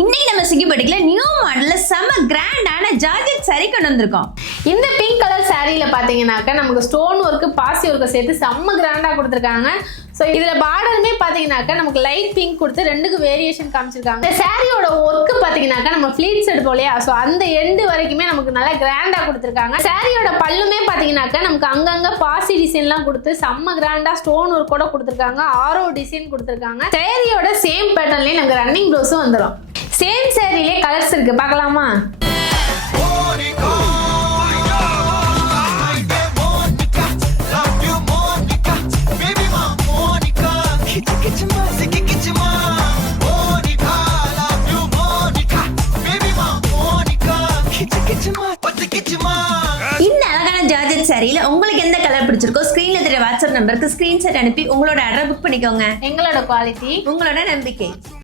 இன்னைக்கு நம்ம Swiggy பொட்டிக்ல new மாடல்ல செம கிராண்டான ஜார்ஜெட் saree கொண்டு வந்திருக்கோம். இந்த பிங்க் கலர் சாரீல பாத்தீங்கன்னாக்க நமக்கு ஸ்டோன் ஒர்க் பாசி ஒர்க் சேர்த்து செம்ம கிராண்டா கொடுத்துருக்காங்க. ஸோ இதுல பார்டருமே பாத்தீங்கன்னாக்க நமக்கு லைட் பிங்க் கொடுத்து ரெண்டுக்கு வேரியேஷன் காமிச்சிருக்காங்க. இந்த சாரியோட ஒர்க் பாத்தீங்கன்னாக்க நம்ம ஃபிளீட்ஸ் எடுப்போம் இல்லையா, ஸோ அந்த எண்டு வரைக்குமே நமக்கு நல்லா கிராண்டா கொடுத்துருக்காங்க. சாரியோட பல்லுமே பாத்தீங்கன்னாக்க நமக்கு அங்கங்க பாசி டிசைன்லாம் கொடுத்து செம்ம கிராண்டா ஸ்டோன் ஒர்க் கூட கொடுத்துருக்காங்க. ஆரோ டிசைன் கொடுத்துருக்காங்க. சாரியோட சேம் பேட்டர்ன்லயே நமக்கு ரன்னிங் ப்ளவுஸும் வந்துடும். சேம் சாரிலே கலர்ஸ் இருக்கு, பார்க்கலாமா? இந்த அழகான ஜார்ஜெட் சாரியில உங்களுக்கு எந்த கலர் பிடிச்சிருக்கோ ஸ்கிரீன்ல தெரிய வாட்ஸ்அப் நம்பருக்கு ஸ்கிரீன்ஷாட் அனுப்பி உங்களோட ஆர்டர் புக் பண்ணிக்கோங்க. எங்களோட குவாலிட்டி, உங்களோட நம்பிக்கை.